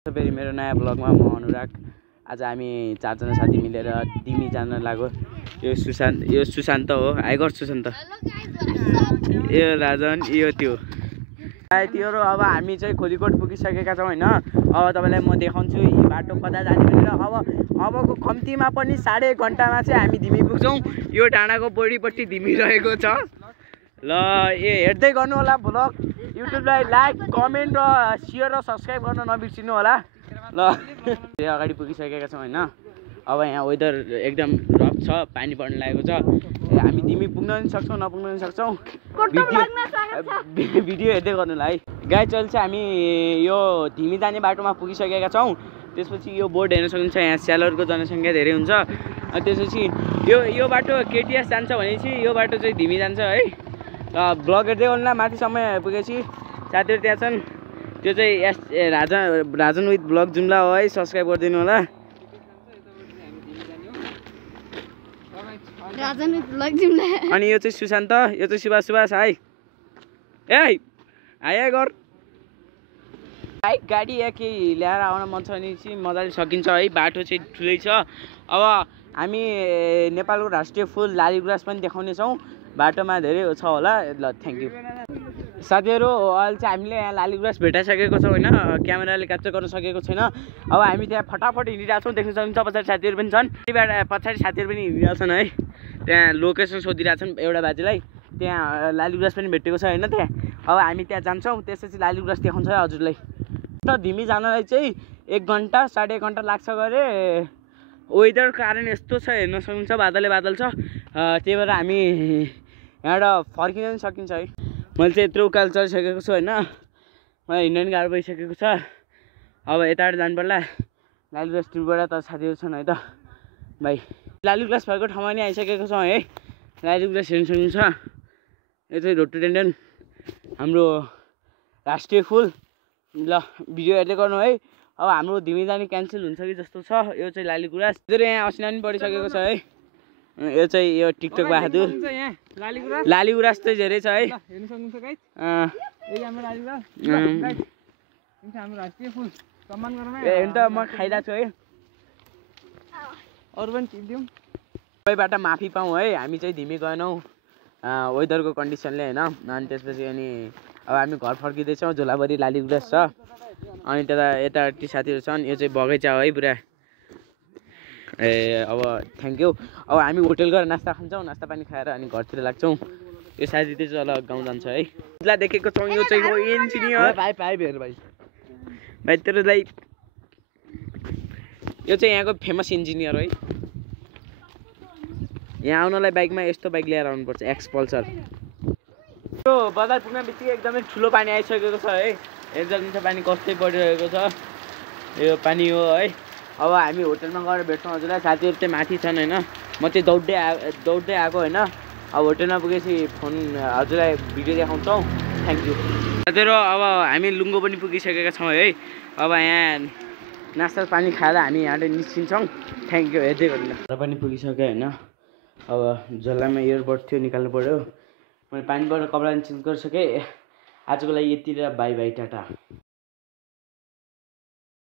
फेरि मेरो नयाँ ब्लगमा म अनुराग। आज हामी चारजना साथी मिलेर दिमी जान लाग्यो। यो सुशान्त हो। आइगर सुशान्त। यो राजन, यो त्यो र अब हामी चाहिँ खोलीकोट पुगिसकेका छौँ होइन। अब तपाईँलाई म देखाउँछु यी बाटो कता जाने भनेर। अबको कम्तीमा पनि 1.5 घन्टामा चाहिँ हामी धिमी पुग्छौँ। यो डाँडाको बोडीपट्टि धिमी रहेको छ। ल हेर्दै गर्नु होला भ्लग। युट्युबलाई लाइक, कमेन्ट र सेयर र सब्सक्राइब गर्न नबिर्सिनु होला। ल अगाडि पुगिसकेका छौँ होइन। अब यहाँ वेदर एकदम रफ छ, पानी पर्न लागेको छ। हामी धिमी पुग्न पनि सक्छौँ, नपुग्न पनि सक्छौँ। भिडियो हेर्दै गर्नुलाई गाइस। अहिले चाहिँ हामी यो धिमी जाने बाटोमा पुगिसकेका छौँ। त्यसपछि यो बोर्ड हेर्न सक्नुहुन्छ, यहाँ स्यालरको जनसङ्ख्या धेरै हुन्छ। त्यसपछि यो बाटो केटिएस जान्छ भनेपछि यो बाटो चाहिँ धिमी जान्छ है। र ब्लग हेर्दै गर्नुलाई माथिसम्म पुगेपछि साथीहरू त्यहाँ छन्। त्यो चाहिँ राजन विथ ब्लग जुम्ला हो है। सब्सक्राइब गरिदिनु होला। अनि यो चाहिँ सुशान्त, यो चाहिँ सुभाष है। ए आए गर बाइक गाडी या केही ल्याएर आउन मन छ भने चाहिँ मजाले सकिन्छ है। बाटो चाहिँ ठुलै छ। अब हामी नेपालको राष्ट्रिय फुल लालीगुराँस पनि देखाउनेछौँ। बाटोमा धेरै छ होला। ल थ्याङ्क यू साथीहरू। अहिले चाहिँ हामीले यहाँ लालीगुराँस भेटाइसकेको छौँ होइन। क्यामेराले क्याप्चर गर्न सकेको छैन। अब हामी त्यहाँ फटाफट हिँडिरहेको छौँ। देख्न सक्नुहुन्छ पछाडि साथीहरू पनि छन्। पछाडि साथीहरू पनि हिँडिरहेको छन् है। त्यहाँ लोकेसन सोधिरहेछन् एउटा बाजेलाई। त्यहाँ लालीगुराँस पनि भेटेको छ होइन त्यहाँ। अब हामी त्यहाँ जान्छौँ। त्यसपछि लालीगुराँस देखाउँछ है हजुरलाई। धिमी जानलाई चाहिँ 1 घन्टा 1.5 घन्टा लाग्छ गरे। वेदर कारण यस्तो छ, हेर्न सक्नुहुन्छ बादल छ। त्यही भएर हामी यहाँबाट फर्किन पनि सकिन्छ है। मैले चाहिँ यत्रो उकालो चढिसकेको छु होइन। मलाई हिँड्न पनि गाह्रो भइसकेको छ। अब यताबाट जानु पर्ला लालीगुराँस टुरबाट। त साथीहरू छन् है त भाइ। लालीगुराँस भएको ठाउँमा नि आइसकेको छौँ है। लालीगुराँस हेर्न सक्नुहुन्छ। यो चाहिँ रोटोडेन्ड्रन हाम्रो राष्ट्रिय फुल। ल भिडियो हेर्दै गर्नु है। अब हाम्रो धिमी जाने क्यान्सल हुन्छ कि जस्तो छ। यो चाहिँ लालीगुराँस। धेरै यहाँ असिना पनि परिसकेको छ है। यो चाहिँ यो टिकटक बहादुर। लालीगुराँस चाहिँ धेरै छ है। हेर्न सक्नुहुन्छ गाइस। हाम्रो लालीगुराँस हाम्रो राष्ट्रिय फुल। सम्मान गरौँ है। हेर्नु त म खाइरहेको छु है। अरू पनि टिप्दिउँ। सबैबाट माफी पाऊँ है। हामी चाहिँ धिमी गएनौँ वेदरको कन्डिसनले होइन। अनि त्यसपछि अनि अब हामी घर फर्किँदैछौँ। झोलाभरि लालीगुराँस छ। अनि यता ती साथीहरू छन्। यो चाहिँ बगैँचा हो है पुरा। अब थ्याङ्क यू। अब हामी होटल गएर नास्ता खान्छौँ। नास्ता पानी खाएर अनि घरतिर लाग्छौँ। यो साथी चाहिँ चल गाउँ जान्छ है। ला देखेको छौँ। यो चाहिँ हो इन्जिनियर भाइ तेरोलाई। यो चाहिँ यहाँको फेमस इन्जिनियर है। यहाँ आउनलाई बाइकमा यस्तो बाइक लिएर आउनुपर्छ, एक्सपल्सर। यो बजार पुग्न बित्तिकै एकदमै ठुलो पानी आइसकेको छ है। हेर्दा पानी कस्तै परिरहेको छ। यो पानी हो है। अब हामी होटलमा गएर भेट्छौँ हजुरलाई। साथीहरू चाहिँ माथि छन् होइन। म चाहिँ दौड्दै आएको होइन। अब होटलमा पुगेपछि फोन हजुरलाई भिडियो देखाउँछौँ। थ्याङ्क यू साथीहरू। अब हामी लुङ्गो पनि पुगिसकेका छौँ है। अब यहाँ नास्ता पानी खाएर हामी यहाँबाट निस्किन्छौँ। Thank you. हेर्दै गर्नु पनि पुगिसक्यो होइन। अब झोलामा इयरबड थियो, निकाल्नु पऱ्यो। मैले पानीबाट कपडा चेन्ज गरिसकेँ। आजको लागि यति र बाई बाई टाटा।